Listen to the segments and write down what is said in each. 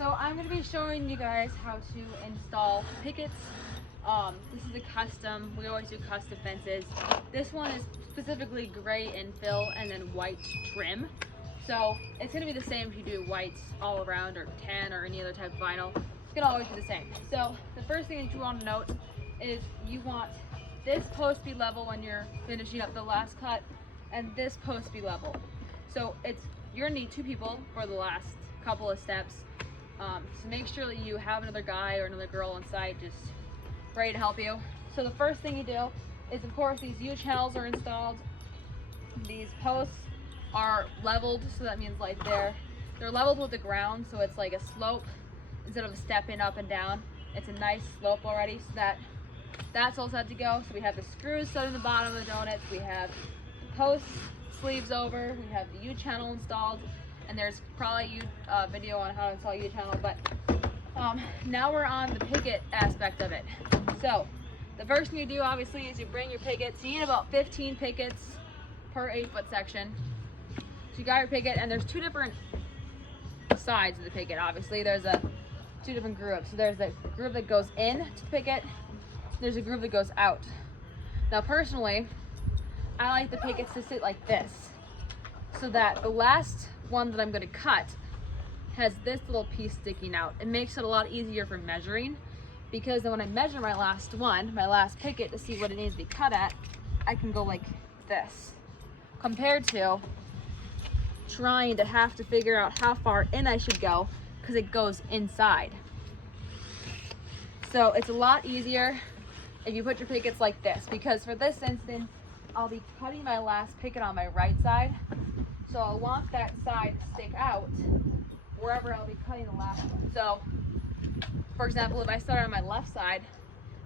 So I'm going to be showing you guys how to install pickets. This is a custom, we always do custom fences. This one is specifically gray infill and then white trim. So it's going to be the same if you do whites all around or tan or any other type of vinyl. It's going to always be the same. So the first thing that you want to note is you want this post be level when you're finishing up the last cut and this post be level. So you're going to need two people for the last couple of steps. So make sure that you have another guy or another girl on site just ready to help you. So the first thing you do is, of course, these U-channels are installed. These posts are leveled, so that means like they're leveled with the ground, so it's like a slope instead of stepping up and down. It's a nice slope already, so that's all set to go. So we have the screws set in the bottom of the donuts, we have the post sleeves over, we have the U-channel installed, and there's probably a video on how to install U-channel, but now we're on the picket aspect of it. So the first thing you do obviously is you bring your pickets. You need about 15 pickets per 8-foot section. So you got your picket, and there's two different sides of the picket. Obviously there's two different grooves. So there's the groove that goes in to the picket, there's a groove that goes out. Now personally, I like the pickets to sit like this, so that the last one that I'm going to cut has this little piece sticking out. It makes it a lot easier for measuring, because then when I measure my last picket to see what it needs to be cut at, I can go like this, compared to trying to have to figure out how far in I should go because it goes inside. So it's a lot easier if you put your pickets like this, because for this instance I'll be cutting my last picket on my right side, so I want that side to stick out wherever I'll be cutting the last one. So for example, if I started on my left side,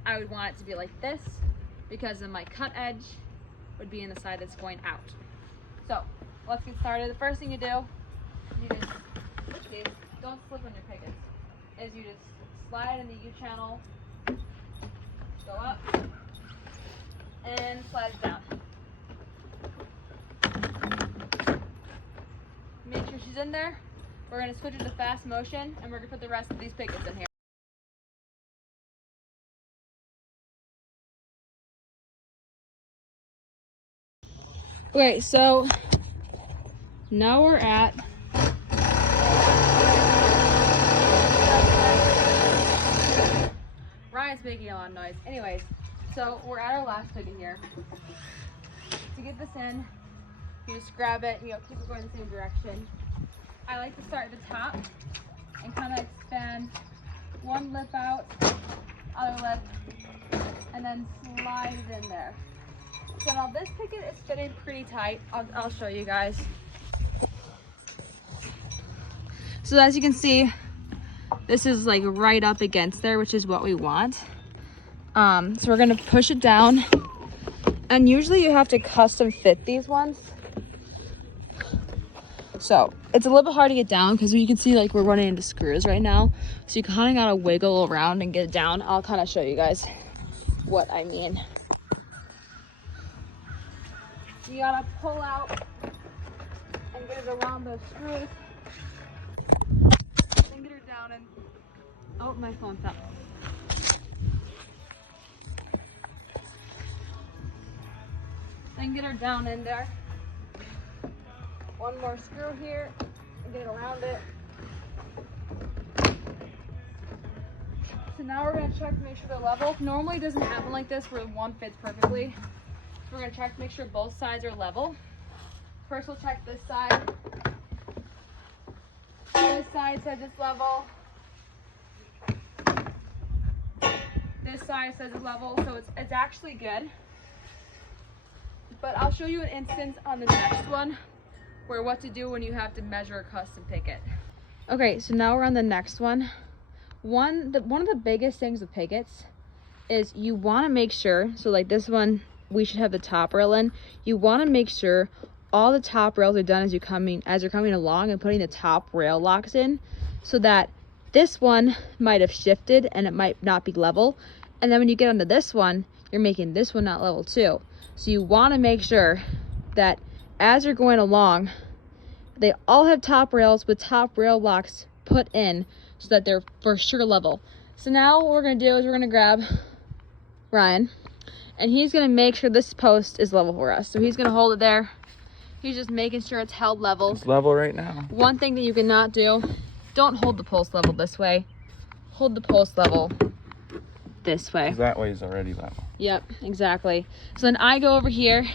I would want it to be like this, because then my cut edge would be in the side that's going out. So let's get started. The first thing you do, you just, don't slip on your pickets, is you just slide in the U-channel, go up, and slide it down. Make sure she's in there. We're going to switch it to fast motion, and we're going to put the rest of these pickets in here. Okay, so now we're at Ryan's making a lot of noise. Anyways, so we're at our last picket here. To get this in, you just grab it, keep it going the same direction. I like to start at the top and kind of expand one lip out, other lip, and then slide it in there. So now this picket is fitting pretty tight. I'll show you guys. So as you can see, this is like right up against there, which is what we want. So we're gonna push it down, and usually you have to custom fit these ones. So it's a little bit hard to get down because you can see like we're running into screws right now. So you kind of gotta wiggle around and get it down. I'll kind of show you guys what I mean. You gotta pull out and get it around those screws. Then get her down and, oh, my phone fell. Then get her down in there. One more screw here and get it around it. So now we're gonna check to make sure they're level. Normally it doesn't happen like this where one fits perfectly. So we're gonna check to make sure both sides are level. First we'll check this side. This side says it's level. This side says it's level, so it's actually good. But I'll show you an instance on the next one where what to do when you have to measure a custom picket. Okay, so now we're on the next one. One of the biggest things with pickets is you want to make sure, so like this one, we should have the top rail in. You want to make sure all the top rails are done as you're coming along and putting the top rail locks in, so that this one might have shifted and it might not be level. And then when you get onto this one, you're making this one not level too. So you want to make sure that as you're going along, they all have top rails with top rail locks put in so that they're for sure level. So now what we're gonna do is we're gonna grab Ryan, and he's gonna make sure this post is level for us. So he's gonna hold it there. He's just making sure it's held level. It's level right now. One thing that you cannot do, don't hold the post level this way. Hold the post level this way. 'Cause that way is already level. Yep, exactly. So then I go over here.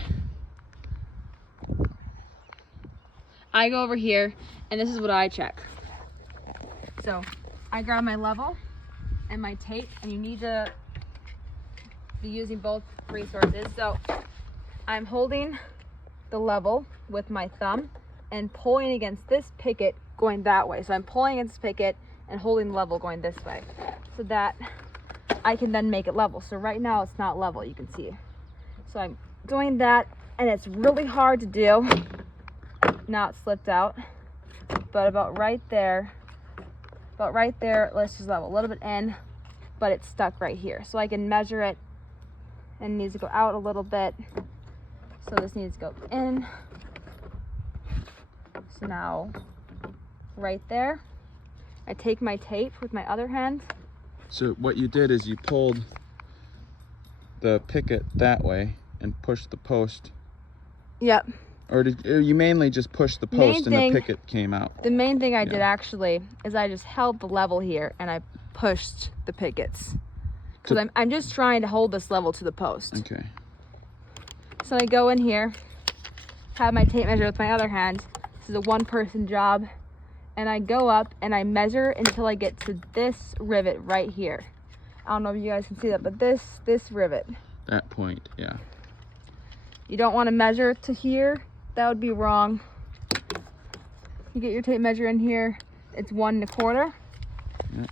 And this is what I check. So I grab my level and my tape, and you need to be using both resources. So I'm holding the level with my thumb and pulling against this picket going that way. So I'm pulling against this picket and holding the level going this way so that I can then make it level. So right now it's not level, you can see. So I'm doing that, and it's really hard to do. Now it slipped out, but about right there, let's just level a little bit in, but it's stuck right here. So I can measure it, and it needs to go out a little bit. So this needs to go in. So now, right there, I take my tape with my other hand. So what you did is you pulled the picket that way and pushed the post. Yep. Or did you mainly just push the post and the picket came out? The main thing I did actually is I just held the level here and I pushed the pickets. Because I'm just trying to hold this level to the post. Okay. So I go in here, have my tape measure with my other hand. This is a one-person job. And I go up and I measure until I get to this rivet right here. I don't know if you guys can see that, but this rivet. That point, yeah. You don't want to measure to here. That would be wrong. You get your tape measure in here. It's 1 1/4. Yep.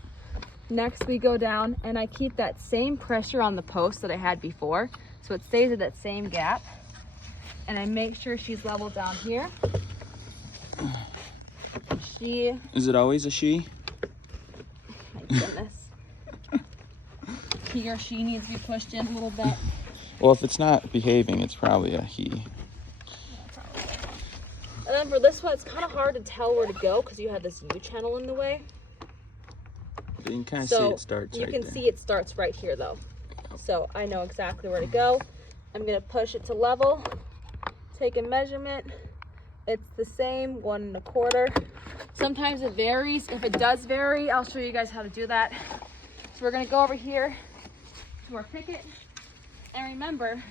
Next we go down and I keep that same pressure on the post that I had before. So it stays at that same gap. And I make sure she's level down here. Is it always a she? My goodness. He or she needs to be pushed in a little bit. Well, if it's not behaving, it's probably a he. Yeah, probably. And then for this one, it's kind of hard to tell where to go because you have this U channel in the way. You can kind of see it starts you right can there. see it starts right here though. So I know exactly where to go. I'm gonna push it to level, take a measurement. It's the same, 1 1/4. Sometimes it varies. If it does vary, I'll show you guys how to do that. So we're gonna go over here to our picket. And remember,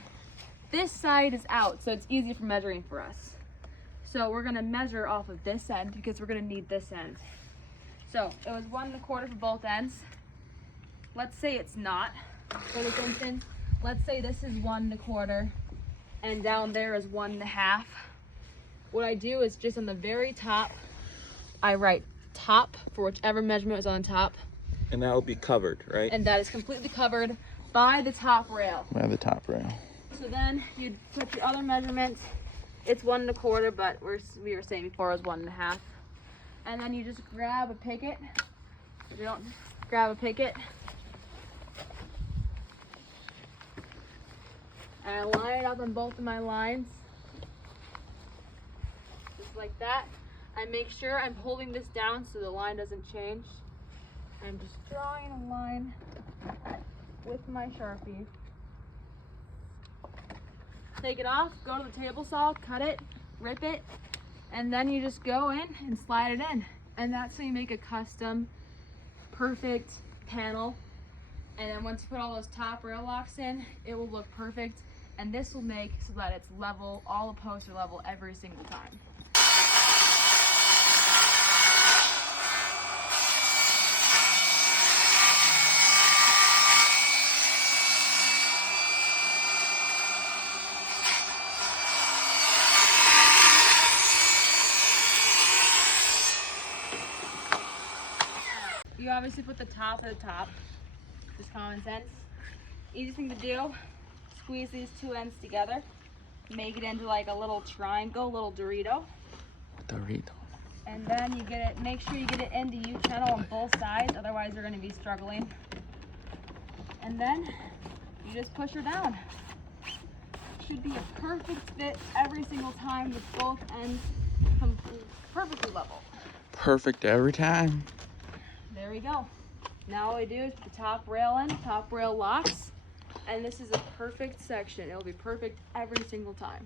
this side is out, so it's easy for measuring for us. So we're gonna measure off of this end because we're gonna need this end. So it was 1 1/4 for both ends. Let's say it's not for this instance. Let's say this is 1 1/4 and down there is 1 1/2. What I do is just on the very top, I write top for whichever measurement is on top. And that will be covered, right? And that is completely covered by the top rail. By the top rail. So then you'd put your other measurements. It's 1 1/4, but we were saying before it was 1 1/2. And then you just grab a picket. If you don't grab a picket. And I line it up on both of my lines. Just like that. I make sure I'm holding this down so the line doesn't change. I'm just drawing a line with my Sharpie. Take it off, go to the table saw, cut it, rip it, and then you just go in and slide it in. And that's how you make a custom, perfect panel. And then once you put all those top rail locks in, it will look perfect. And this will make so that it's level, all the posts are level every single time. You obviously put the top at the top, just common sense. Easy thing to do, squeeze these two ends together, make it into like a little triangle, little Dorito. Dorito. And then you get it, make sure you get it into U channel on both sides, otherwise you're gonna be struggling. And then you just push her down. Should be a perfect fit every single time with both ends perfectly level. Perfect every time. there we go. Now all we do is put the top rail in, top rail locks, and this is a perfect section. It'll be perfect every single time.